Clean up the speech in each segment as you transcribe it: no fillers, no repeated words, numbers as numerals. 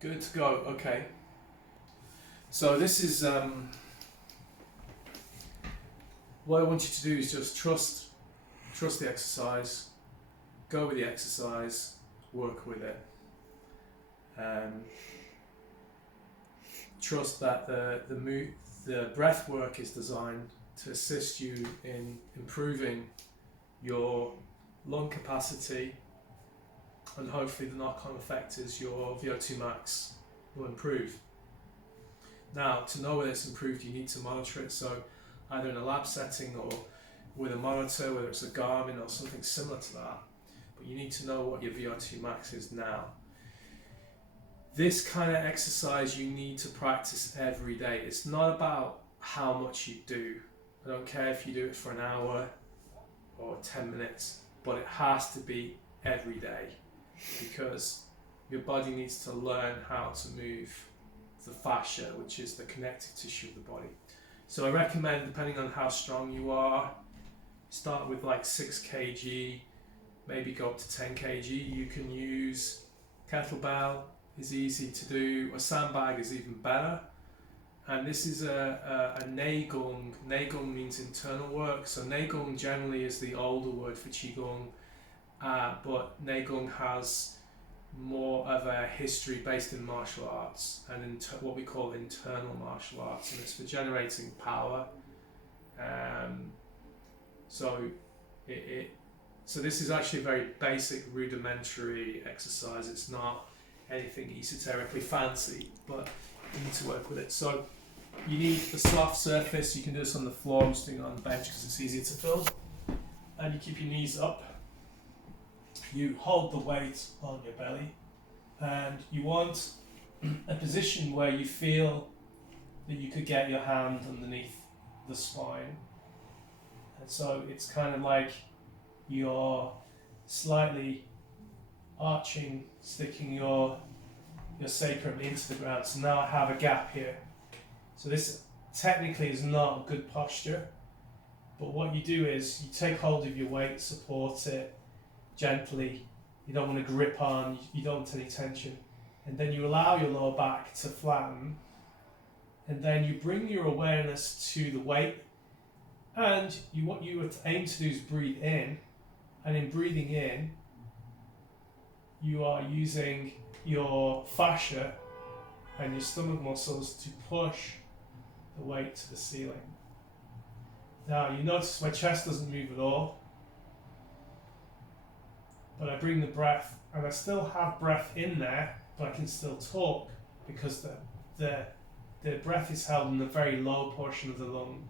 Good to go. Okay. So this is what I want you to do is just trust the exercise, go with the exercise, work with it. Trust that the breath work is designed to assist you in improving your lung capacity, and hopefully the knock-on effect is your VO2 max will improve. Now, to know whether it's improved, you need to monitor it, so either in a lab setting or with a monitor, whether it's a Garmin or something similar to that, but you need to know what your VO2 max is now. This kind of exercise you need to practice every day. It's not about how much you do. I don't care if you do it for an hour or 10 minutes, but it has to be every day, because your body needs to learn how to move the fascia, which is the connective tissue of the body. So I recommend, depending on how strong you are, start with like 6 kg, maybe go up to 10 kg. You can use kettlebell, is easy to do. A sandbag is even better. And this is a Neigong. Neigong means internal work. So Neigong generally is the older word for Qigong, but Neigong has more of a history based in martial arts and what we call internal martial arts, and it's for generating power. So this is actually a very basic, rudimentary exercise. It's not anything esoterically fancy, but you need to work with it. So you need a soft surface. You can do this on the floor. I'm just doing it on the bench because it's easier to film. And you keep your knees up. You hold the weight on your belly, and you want a position where you feel that you could get your hand underneath the spine. And so it's kind of like you're slightly arching, sticking your sacrum into the ground. So now I have a gap here. So this technically is not a good posture, but what you do is you take hold of your weight, support it gently. You don't want to grip on, you don't want any tension. And then you allow your lower back to flatten, and then you bring your awareness to the weight, and what you aim to do is breathe in, and in breathing in, you are using your fascia and your stomach muscles to push the weight to the ceiling. Now you notice my chest doesn't move at all, but I bring the breath, and I still have breath in there, but I can still talk because the breath is held in the very low portion of the lung.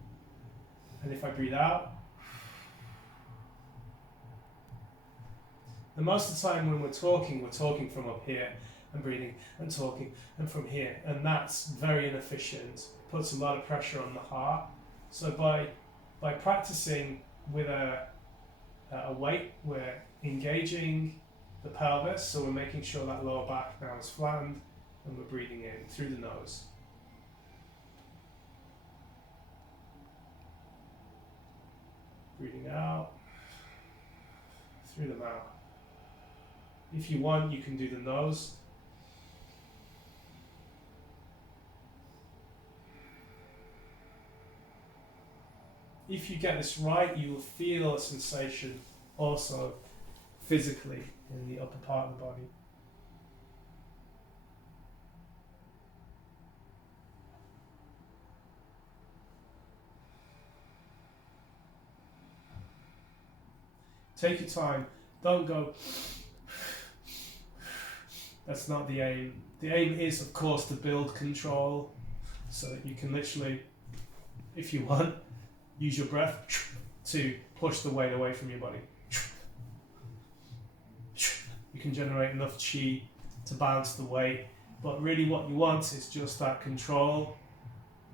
And if I breathe out, and most of the time when we're talking from up here and breathing and talking and from here, and that's very inefficient, puts a lot of pressure on the heart. So by practicing with a weight, we're engaging the pelvis, so we're making sure that lower back now is flattened, and we're breathing in through the nose. Breathing out through the mouth. If you want, you can do the nose. If you get this right, you will feel a sensation also physically in the upper part of the body. Take your time. Don't go. That's not the aim. The aim is, of course, to build control so that you can literally, if you want, use your breath to push the weight away from your body. You can generate enough chi to balance the weight, but really what you want is just that control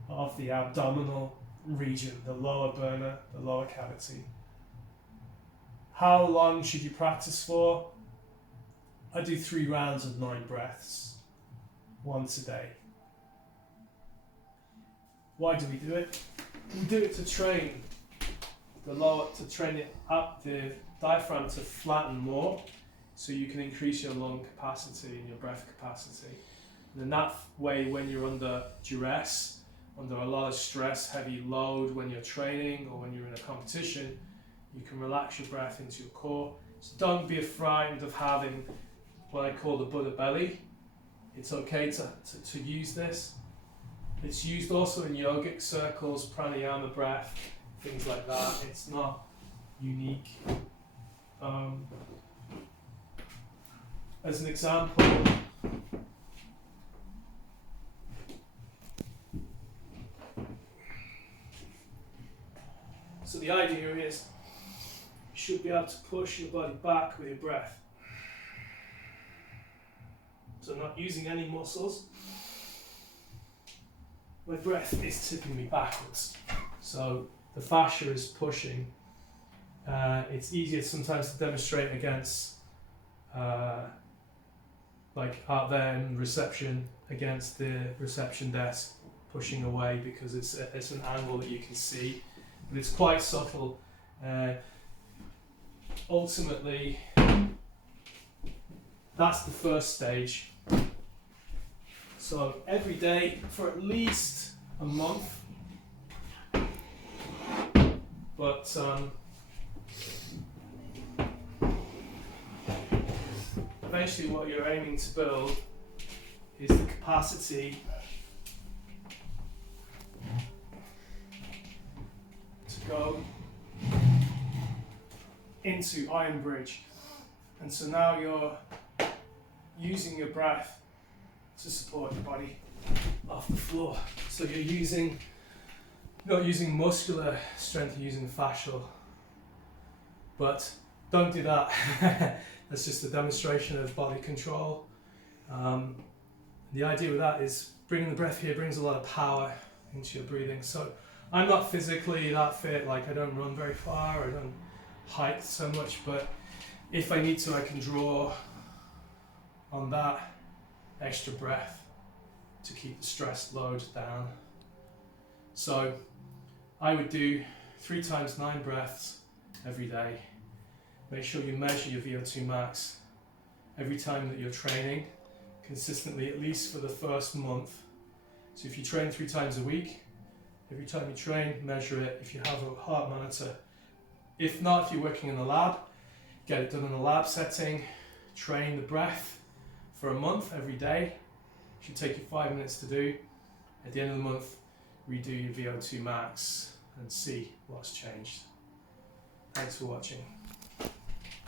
of the abdominal region, the lower burner, the lower cavity. How long should you practice for? I do 3 rounds of 9 breaths, once a day. Why do we do it? We do it to train the lower, to train it up the diaphragm to flatten more, so you can increase your lung capacity and your breath capacity. And in that way, when you're under duress, under a lot of stress, heavy load, when you're training or when you're in a competition, you can relax your breath into your core. So don't be frightened of having what I call the Buddha belly. It's okay to use this. It's used also in yogic circles, pranayama breath, things like that. It's not unique. As an example, so the idea is you should be able to push your body back with your breath. So I'm not using any muscles. My breath is tipping me backwards. So the fascia is pushing. It's easier sometimes to demonstrate against, like out there in reception, against the reception desk, pushing away, because it's an angle that you can see. But it's quite subtle. Ultimately, that's the first stage. So every day for at least a month, but eventually what you're aiming to build is the capacity to go into Iron Bridge. And so now you're using your breath to support your body off the floor. So you're not using muscular strength, you're using fascial. But don't do that. That's just a demonstration of body control. The idea with that is bringing the breath here brings a lot of power into your breathing. So I'm not physically that fit, like I don't run very far, I don't hike so much, but if I need to, I can draw on that extra breath to keep the stress load down. So I would do 3 times 9 breaths every day. Make sure you measure your VO2 max every time that you're training consistently, at least for the first month. So if you train 3 times a week, every time you train, measure it. If you have a heart monitor, if not, if you're working in the lab, get it done in a lab setting. Train the breath for a month every day. It should take you 5 minutes to do. At the end of the month, redo your VO2 max and see what's changed. Thanks for watching.